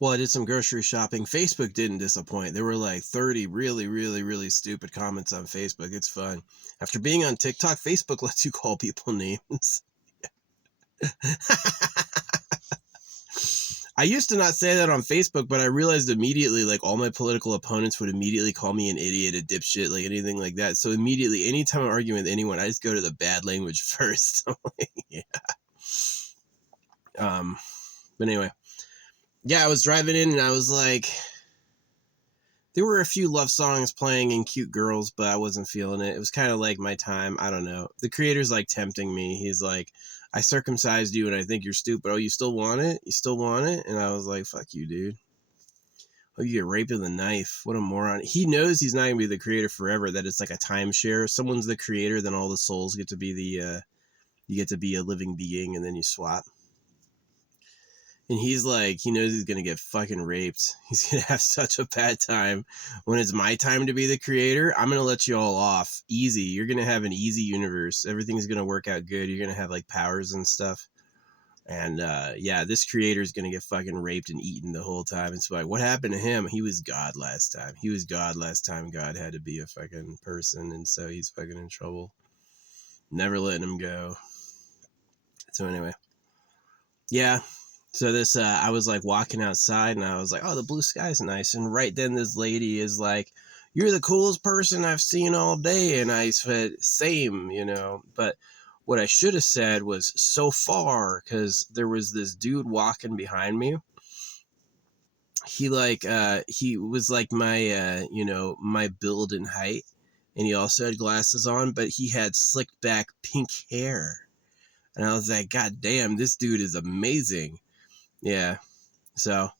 Well, I did some grocery shopping. Facebook didn't disappoint. There were like 30 really, really, really stupid comments on Facebook. It's fun. After being on TikTok, Facebook lets you call people names. I used to not say that on Facebook, but I realized immediately, like, all my political opponents would immediately call me an idiot, a dipshit, like anything like that. So immediately, anytime I'm arguing with anyone, I just go to the bad language first. Yeah. But anyway, yeah, I was driving in and I was like, there were a few love songs playing and cute girls, but I wasn't feeling it. It was kind of like my time. I don't know. The creator's like tempting me. He's like, I circumcised you and I think you're stupid. Oh, you still want it? You still want it? And I was like, fuck you, dude. Oh, you get raped with a knife. What a moron. He knows he's not going to be the creator forever, that it's like a timeshare. Someone's the creator, then all the souls get to be you get to be a living being, and then you swap. And he's like, he knows he's going to get fucking raped. He's going to have such a bad time. When it's my time to be the creator, I'm going to let you all off. Easy. You're going to have an easy universe. Everything's going to work out good. You're going to have like powers and stuff. And yeah, this creator is going to get fucking raped and eaten the whole time. It's like, what happened to him? He was God last time. He was God last time. God had to be a fucking person. And so he's fucking in trouble. Never letting him go. So anyway. Yeah. So this, I was like walking outside and I was like, oh, the blue sky's nice. And right then this lady is like, you're the coolest person I've seen all day. And I said, same, you know. But what I should have said was so far, because there was this dude walking behind me. He was like my, you know, my build and height. And he also had glasses on, but he had slicked back pink hair. And I was like, God damn, this dude is amazing. Yeah. So,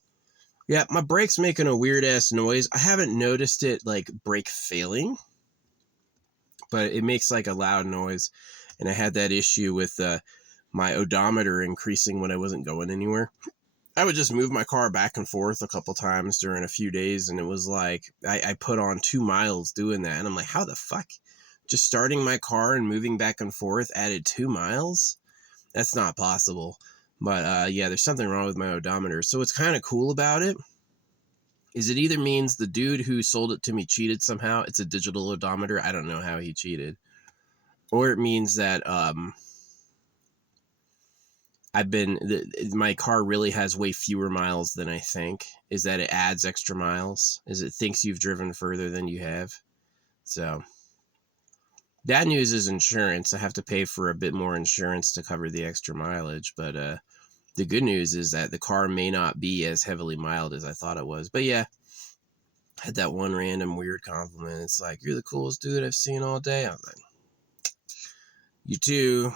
yeah, my brake's making a weird ass noise. I haven't noticed it like brake failing, but it makes like a loud noise. And I had that issue with my odometer increasing when I wasn't going anywhere. I would just move my car back and forth a couple times during a few days, and it was like I put on 2 miles doing that. And I'm like, how the fuck? Just starting my car and moving back and forth added 2 miles? That's not possible. But yeah, there's something wrong with my odometer. So what's kind of cool about it is it either means the dude who sold it to me cheated somehow. It's a digital odometer. I don't know how he cheated. Or it means that my car really has way fewer miles than I think. Is that it adds extra miles? Is it thinks you've driven further than you have? So bad news is insurance. I have to pay for a bit more insurance to cover the extra mileage. But the good news is that the car may not be as heavily mild as I thought it was. But yeah, I had that one random weird compliment. It's like, you're the coolest dude I've seen all day. I was like, you too.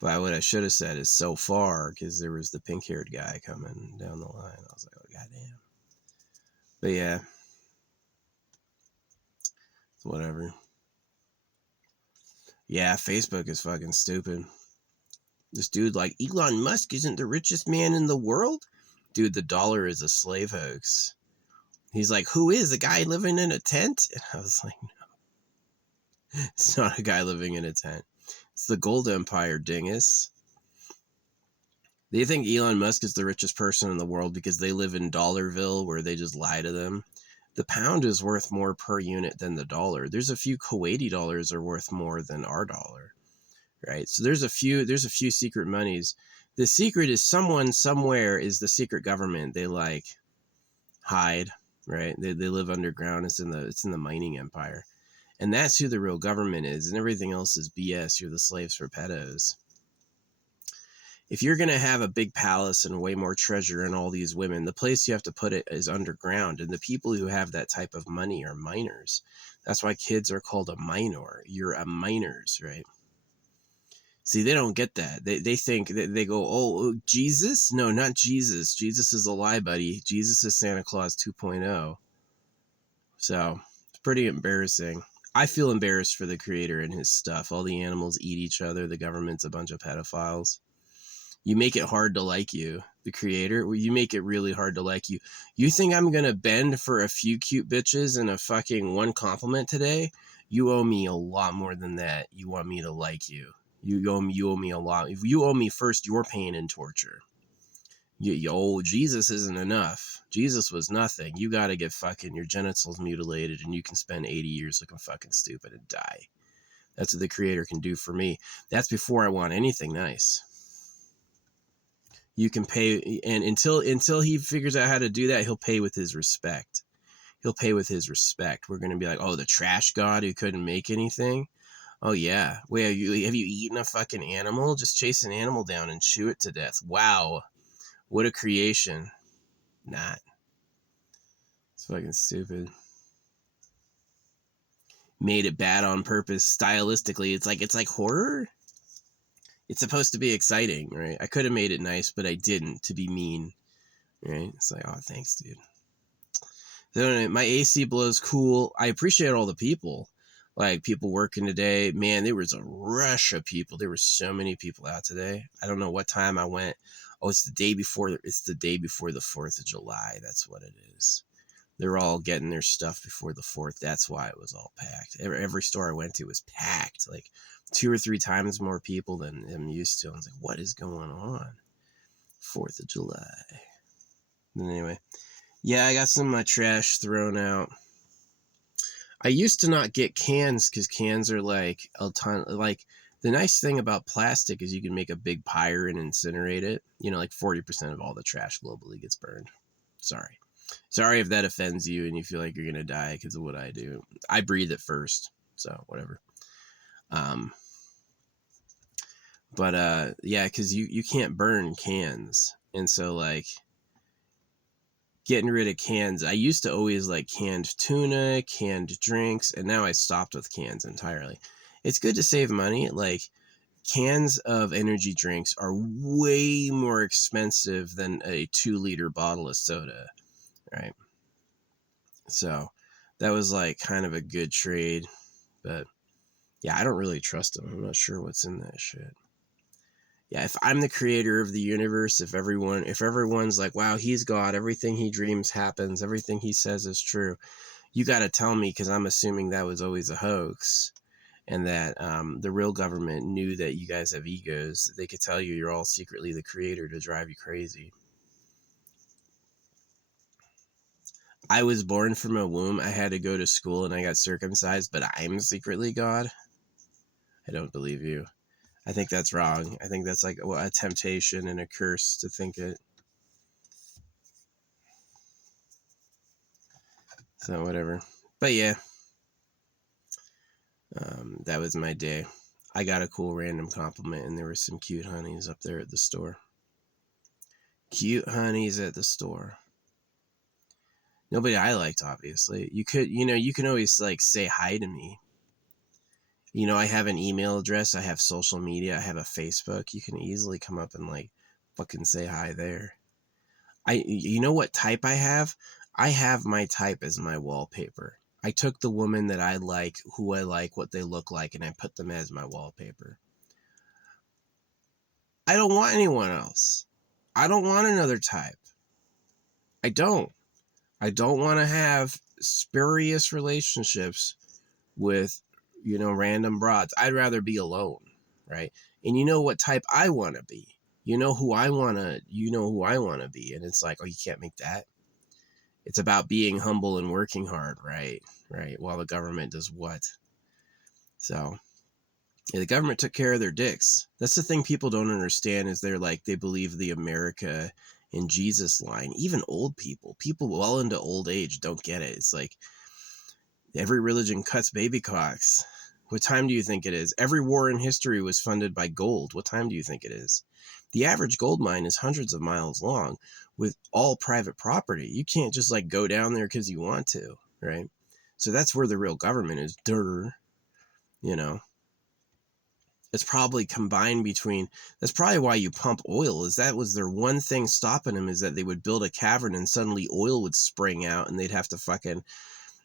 But what I should have said is so far, because there was the pink-haired guy coming down the line. I was like, oh, goddamn. But yeah. Whatever. Yeah, Facebook is fucking stupid. This dude, like, Elon Musk isn't the richest man in the world? Dude, the dollar is a slave hoax. He's like, who is? A guy living in a tent? And I was like, no. It's not a guy living in a tent. It's the gold empire, dingus. They think Elon Musk is the richest person in the world because they live in Dollarville, where they just lie to them. The pound is worth more per unit than the dollar. There's a few Kuwaiti dollars are worth more than our dollar, right? So there's a few secret monies. The secret is someone somewhere is the secret government. They like hide, right? They live underground. It's in the mining empire. And that's who the real government is, and everything else is BS. You're the slaves for pedos. If you're going to have a big palace and way more treasure and all these women, the place you have to put it is underground. And the people who have that type of money are miners. That's why kids are called a minor. You're a minors, right? See, they don't get that. They think that they go, oh, Jesus? No, not Jesus. Jesus is a lie, buddy. Jesus is Santa Claus 2.0. So it's pretty embarrassing. I feel embarrassed for the creator and his stuff. All the animals eat each other. The government's a bunch of pedophiles. You make it hard to like you, the creator. You make it really hard to like you. You think I'm going to bend for a few cute bitches and a fucking one compliment today? You owe me a lot more than that. You want me to like you. You owe me a lot. If you owe me first your pain and torture. Jesus isn't enough. Jesus was nothing. You got to get fucking your genitals mutilated and you can spend 80 years looking fucking stupid and die. That's what the creator can do for me. That's before I want anything nice. You can pay, and until he figures out how to do that, he'll pay with his respect. He'll pay with his respect. We're going to be like, oh, the trash god who couldn't make anything? Oh, yeah. Wait, have you eaten a fucking animal? Just chase an animal down and chew it to death. Wow. What a creation. Not. It's fucking stupid. Made it bad on purpose stylistically. It's like horror. It's supposed to be exciting, right? I could have made it nice, but I didn't, to be mean. Right? It's like, oh, thanks, dude. So my AC blows cool. I appreciate all the people. Like people working today. Man, there was a rush of people. There were so many people out today. I don't know what time I went. Oh, it's the day before the 4th of July. That's what it is. They're all getting their stuff before the 4th. That's why it was all packed. Every store I went to was packed. Like 2 or 3 times more people than I'm used to. I was like, what is going on? 4th of July. And anyway, yeah, I got some of my trash thrown out. I used to not get cans because cans are like a ton. Like the nice thing about plastic is you can make a big pyre and incinerate it. You know, like 40% of all the trash globally gets burned. Sorry if that offends you and you feel like you're gonna die because of what I do. I breathe it first, so whatever. Yeah, because you can't burn cans, and so like getting rid of cans. I used to always like canned tuna, canned drinks, and now I stopped with cans entirely. It's good to save money. Like cans of energy drinks are way more expensive than a 2-liter bottle of soda, right? So that was like kind of a good trade, but yeah, I don't really trust them. I'm not sure what's in that shit. Yeah, if I'm the creator of the universe, if everyone's like, wow, he's God, everything he dreams happens, everything he says is true, you got to tell me, because I'm assuming that was always a hoax, and that the real government knew that you guys have egos. They could tell you you're all secretly the creator to drive you crazy. I was born from a womb. I had to go to school and I got circumcised, but I'm secretly God? I don't believe you. I think that's wrong. I think that's like a temptation and a curse to think it. So whatever. But yeah, that was my day. I got a cool random compliment, and there were some cute honeys up there at the store. Cute honeys at the store. Nobody I liked, obviously. You can always like say hi to me. You know, I have an email address, I have social media, I have a Facebook. You can easily come up and like fucking say hi there. You know what type I have? I have my type as my wallpaper. I took the woman that I like, who I like, what they look like, and I put them as my wallpaper. I don't want anyone else. I don't want another type. I don't want to have spurious relationships with, random broads. I'd rather be alone, right? And you know what type I want to be. You know who I want to be. And it's like, oh, you can't make that. It's about being humble and working hard, right? Right. While the government does what? So yeah, the government took care of their dicks. That's the thing people don't understand, is they believe the America in Jesus line. Even old people well into old age don't get it. It's like every religion cuts baby cocks. What time do you think it is? Every war in history was funded by gold. What time do you think it is? The average gold mine is hundreds of miles long with all private property. You can't just like go down there because you want to, right? So that's where the real government is. It's probably combined between, that's probably why you pump oil, is that was their one thing stopping them, is that they would build a cavern and suddenly oil would spring out and they'd have to fucking,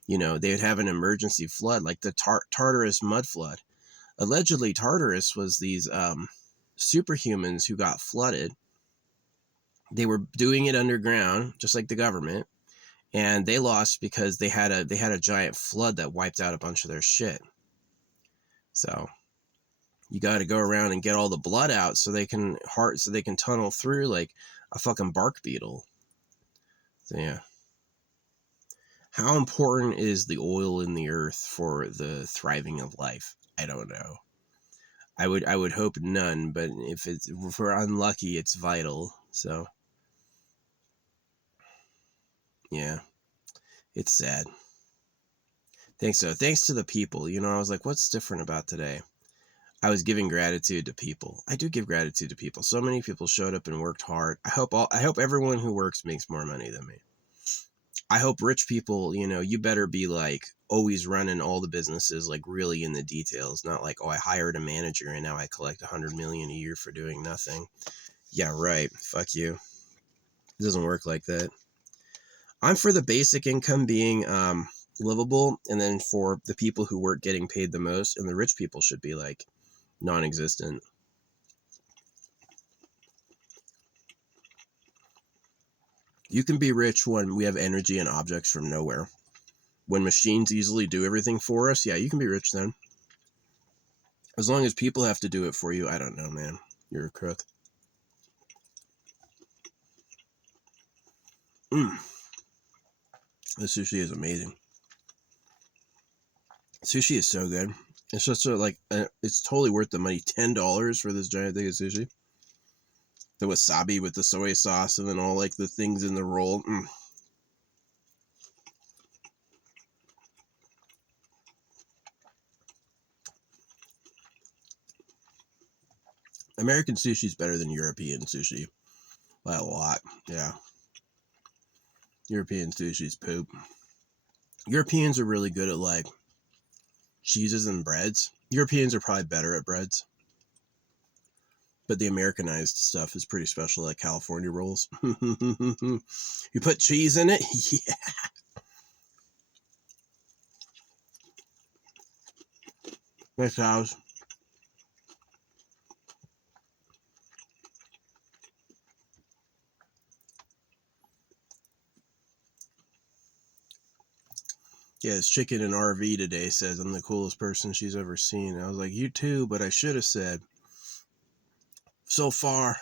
they would have an emergency flood, like the Tartarus mud flood. Allegedly, Tartarus was these superhumans who got flooded. They were doing it underground, just like the government, and they lost because they had a giant flood that wiped out a bunch of their shit. So You got to go around and get all the blood out so they can tunnel through like a fucking bark beetle. So yeah. How important is the oil in the earth for the thriving of life? I don't know. I would hope none, but if we're unlucky, it's vital. So yeah, it's sad. Thanks to the people. You know, I was like, what's different about today? I was giving gratitude to people. I do give gratitude to people. So many people showed up and worked hard. I hope everyone who works makes more money than me. I hope rich people, you know, you better be like always running all the businesses, like really in the details, not like, oh, I hired a manager and now I collect 100 million a year for doing nothing. Yeah, right. Fuck you. It doesn't work like that. I'm for the basic income being livable, and then for the people who weren't getting paid the most, and the rich people should be like non-existent. You can be rich when we have energy and objects from nowhere. When machines easily do everything for us, yeah, you can be rich then. As long as people have to do it for you, I don't know, man. You're a crook. Mm. The sushi is amazing. Sushi is so good. It's just it's totally worth the money. $10 for this giant thing of sushi. The wasabi with the soy sauce and then all like the things in the roll. Mm. American sushi is better than European sushi by a lot. Yeah. European sushi's poop. Europeans are really good at like cheeses and breads. Europeans are probably better at breads. But the Americanized stuff is pretty special, like California rolls. You put cheese in it? Yeah. That's house. Yeah, this chicken in RV today says I'm the coolest person she's ever seen. I was like, you too, but I should have said, so far.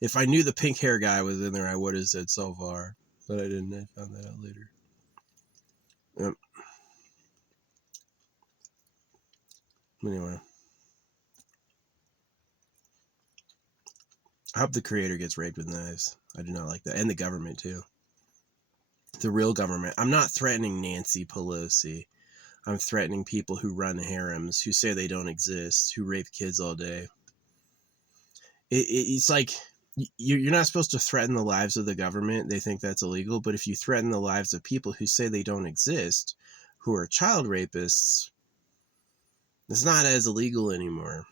If I knew the pink hair guy was in there, I would have said so far. But I didn't. I found that out later. Yep. Anyway. I hope the creator gets raped with knives. I do not like that. And the government, too. The real government. I'm not threatening Nancy Pelosi. I'm threatening people who run harems, who say they don't exist, who rape kids all day. It's like you're not supposed to threaten the lives of the government. They think that's illegal. But if you threaten the lives of people who say they don't exist, who are child rapists, it's not as illegal anymore.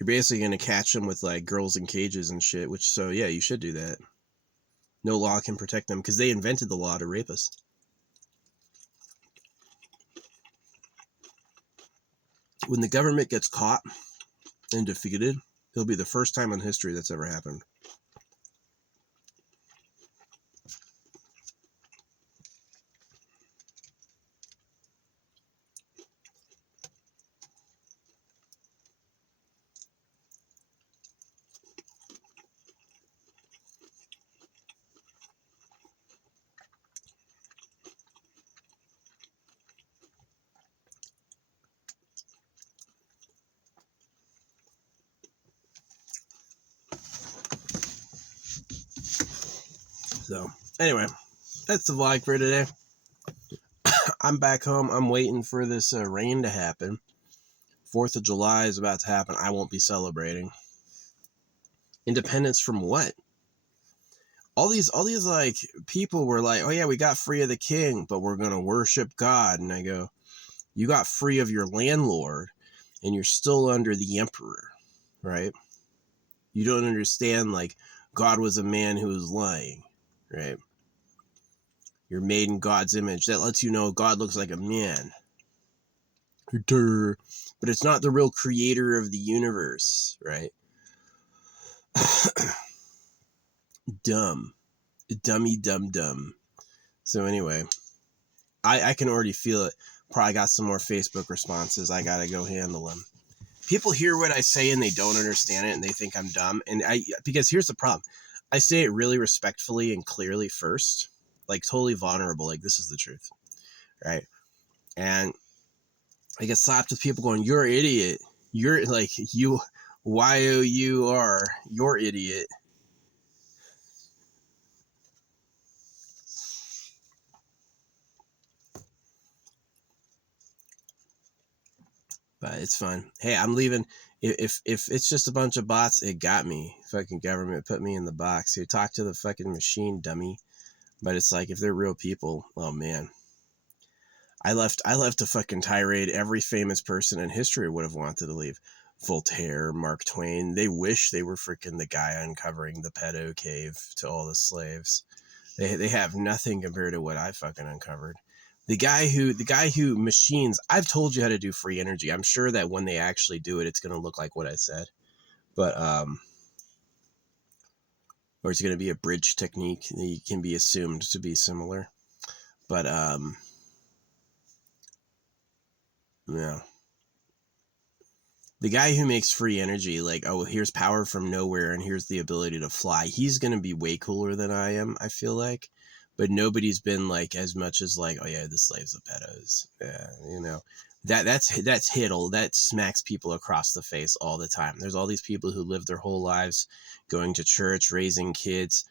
You're basically going to catch them with like girls in cages and shit, which, so yeah, you should do that. No law can protect them because they invented the law to rape us. When the government gets caught and defeated, it'll be the first time in history that's ever happened. So, anyway, that's the vlog for today. I'm back home. I'm waiting for this rain to happen. 4th of July is about to happen. I won't be celebrating. Independence from what? All these like people were like, oh yeah, we got free of the king, but we're going to worship God. And I go, you got free of your landlord and you're still under the emperor, right? You don't understand, like, God was a man who was lying, right? You're made in God's image. That lets you know God looks like a man. But it's not the real creator of the universe, right? Dumb. Dummy dumb dumb. So anyway, I can already feel it. Probably got some more Facebook responses. I gotta go handle them. People hear what I say and they don't understand it and they think I'm dumb. And because here's the problem. I say it really respectfully and clearly first, like totally vulnerable, like this is the truth, right? And I get slapped with people going, "You're an idiot. You're like you, YOUR, you're idiot." But it's fun. Hey, I'm leaving. If it's just a bunch of bots, it got me. Fucking government put me in the box. You talk to the fucking machine, dummy. But it's like if they're real people, oh man. I left a fucking tirade every famous person in history would have wanted to leave. Voltaire, Mark Twain, they wish they were freaking the guy uncovering the pedo cave to all the slaves. They have nothing compared to what I fucking uncovered. The guy who machines, I've told you how to do free energy. I'm sure that when they actually do it, it's gonna look like what I said. But or it's gonna be a bridge technique that can be assumed to be similar. But yeah. The guy who makes free energy, like, oh, here's power from nowhere and here's the ability to fly, he's going to be way cooler than I am, I feel like. But nobody's been like as much as like, oh yeah, the slaves of pedos. Yeah, you know, that's Hiddle. That smacks people across the face all the time. There's all these people who live their whole lives going to church, raising kids,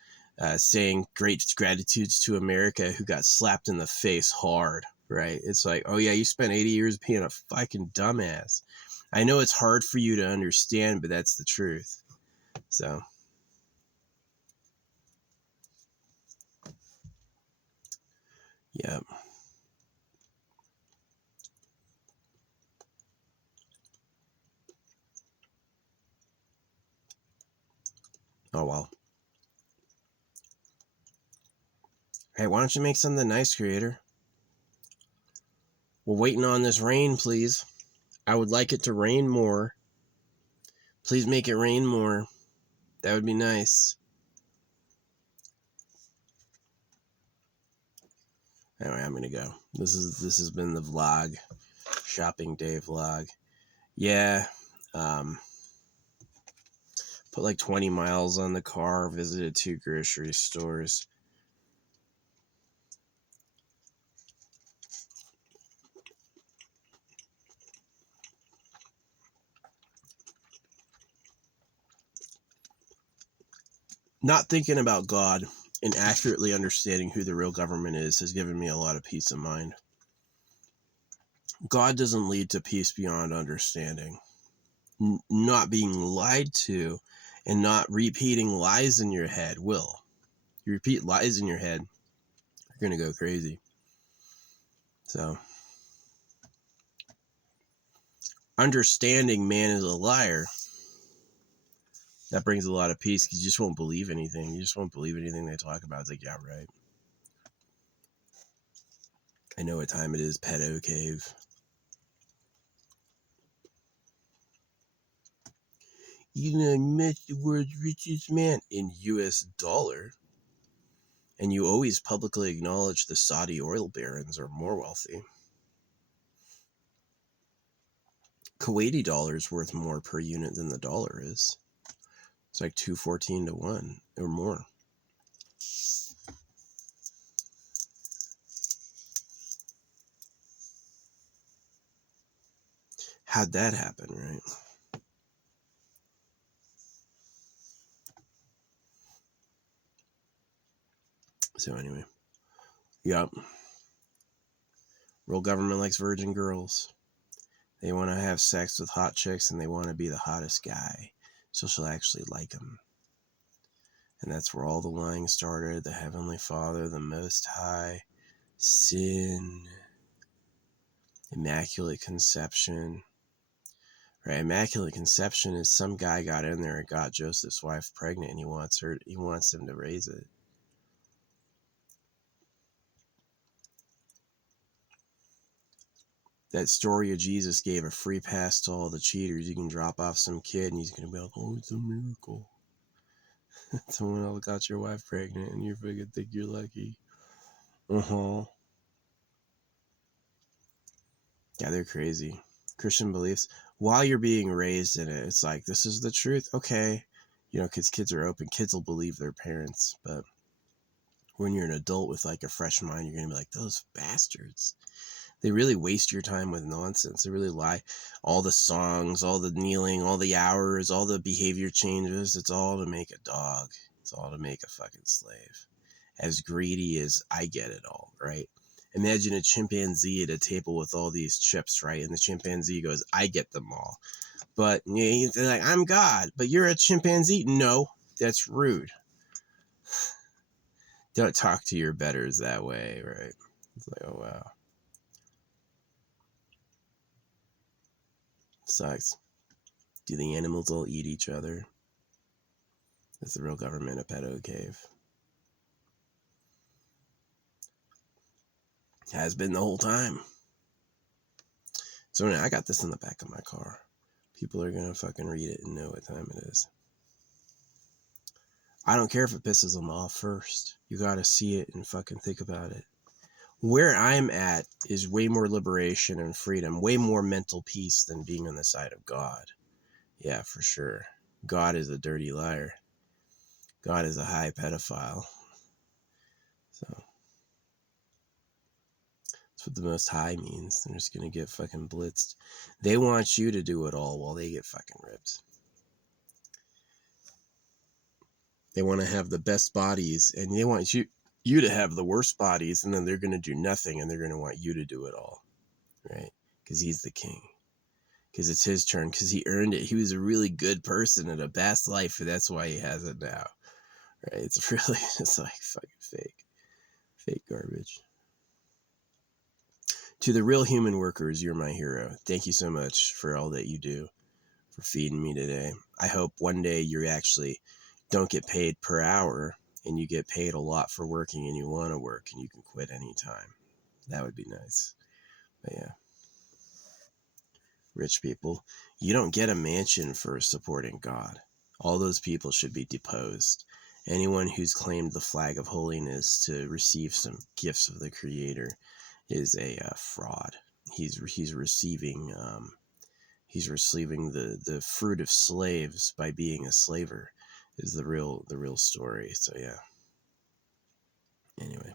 saying great gratitudes to America, who got slapped in the face hard, right? It's like, oh yeah, you spent 80 years being a fucking dumbass. I know it's hard for you to understand, but that's the truth. So, yeah. Oh, well. Hey, why don't you make something nice, creator? We're waiting on this rain, please. I would like it to rain more. Please make it rain more. That would be nice. Anyway, I'm gonna go. This has been the vlog, shopping day vlog. Yeah, put like 20 miles on the car. Visited 2 grocery stores. Not thinking about God and accurately understanding who the real government is has given me a lot of peace of mind. God doesn't lead to peace beyond understanding. Not being lied to and not repeating lies in your head will. You repeat lies in your head, you're going to go crazy. So, understanding man is a liar, that brings a lot of peace because you just won't believe anything. You just won't believe anything they talk about. It's like, yeah, right. I know what time it is, pedo cave. Elon Musk, the world's richest man in US dollar. And you always publicly acknowledge the Saudi oil barons are more wealthy. Kuwaiti dollar is worth more per unit than the dollar is. It's like 214 to 1 or more. How'd that happen, right? So anyway, yep. Real government likes virgin girls. They want to have sex with hot chicks and they want to be the hottest guy. So she'll actually like him. And that's where all the lying started. The Heavenly Father, the Most High, sin, Immaculate Conception. Right, Immaculate Conception is some guy got in there and got Joseph's wife pregnant, and he wants him to raise it. That story of Jesus gave a free pass to all the cheaters. You can drop off some kid, and he's gonna be like, "Oh, it's a miracle." Someone else got your wife pregnant, and you freaking think you're lucky. Uh huh. Yeah, they're crazy. Christian beliefs. While you're being raised in it, it's like, this is the truth. Okay. You know, because kids are open. Kids will believe their parents. But when you're an adult with like a fresh mind, you're going to be like, those bastards. They really waste your time with nonsense. They really lie. All the songs, all the kneeling, all the hours, all the behavior changes. It's all to make a dog. It's all to make a fucking slave. As greedy as I get it all, right? Imagine a chimpanzee at a table with all these chips, right? And the chimpanzee goes, I get them all. But they're like, I'm God, but you're a chimpanzee. No, that's rude. Don't talk to your betters that way, right? It's like, oh, wow. Sucks. Do the animals all eat each other? Is the real government a pedo cave? Has been the whole time. So now I got this in the back of my car. People are gonna fucking read it and know what time it is. I don't care if it pisses them off first. You gotta see it and fucking think about it. Where I'm at is way more liberation and freedom, way more mental peace than being on the side of God. Yeah, for sure. God is a dirty liar. God is a high pedophile. So that's what the Most High means. They're just gonna get fucking blitzed. They want you to do it all while they get fucking ripped. They want to have the best bodies, and they want you to have the worst bodies, and then they're gonna do nothing, and they're gonna want you to do it all, right? Because he's the king. Because it's his turn. Because he earned it. He was a really good person in a past life, and that's why he has it now, right? It's really just like fucking fake garbage. To the real human workers, you're my hero. Thank you so much for all that you do, for feeding me today. I hope one day you actually don't get paid per hour and you get paid a lot for working and you want to work and you can quit anytime. That would be nice. But yeah. Rich people, you don't get a mansion for supporting God. All those people should be deposed. Anyone who's claimed the flag of holiness to receive some gifts of the Creator is a fraud. He's receiving the fruit of slaves by being a slaver is the real story. So yeah. Anyway.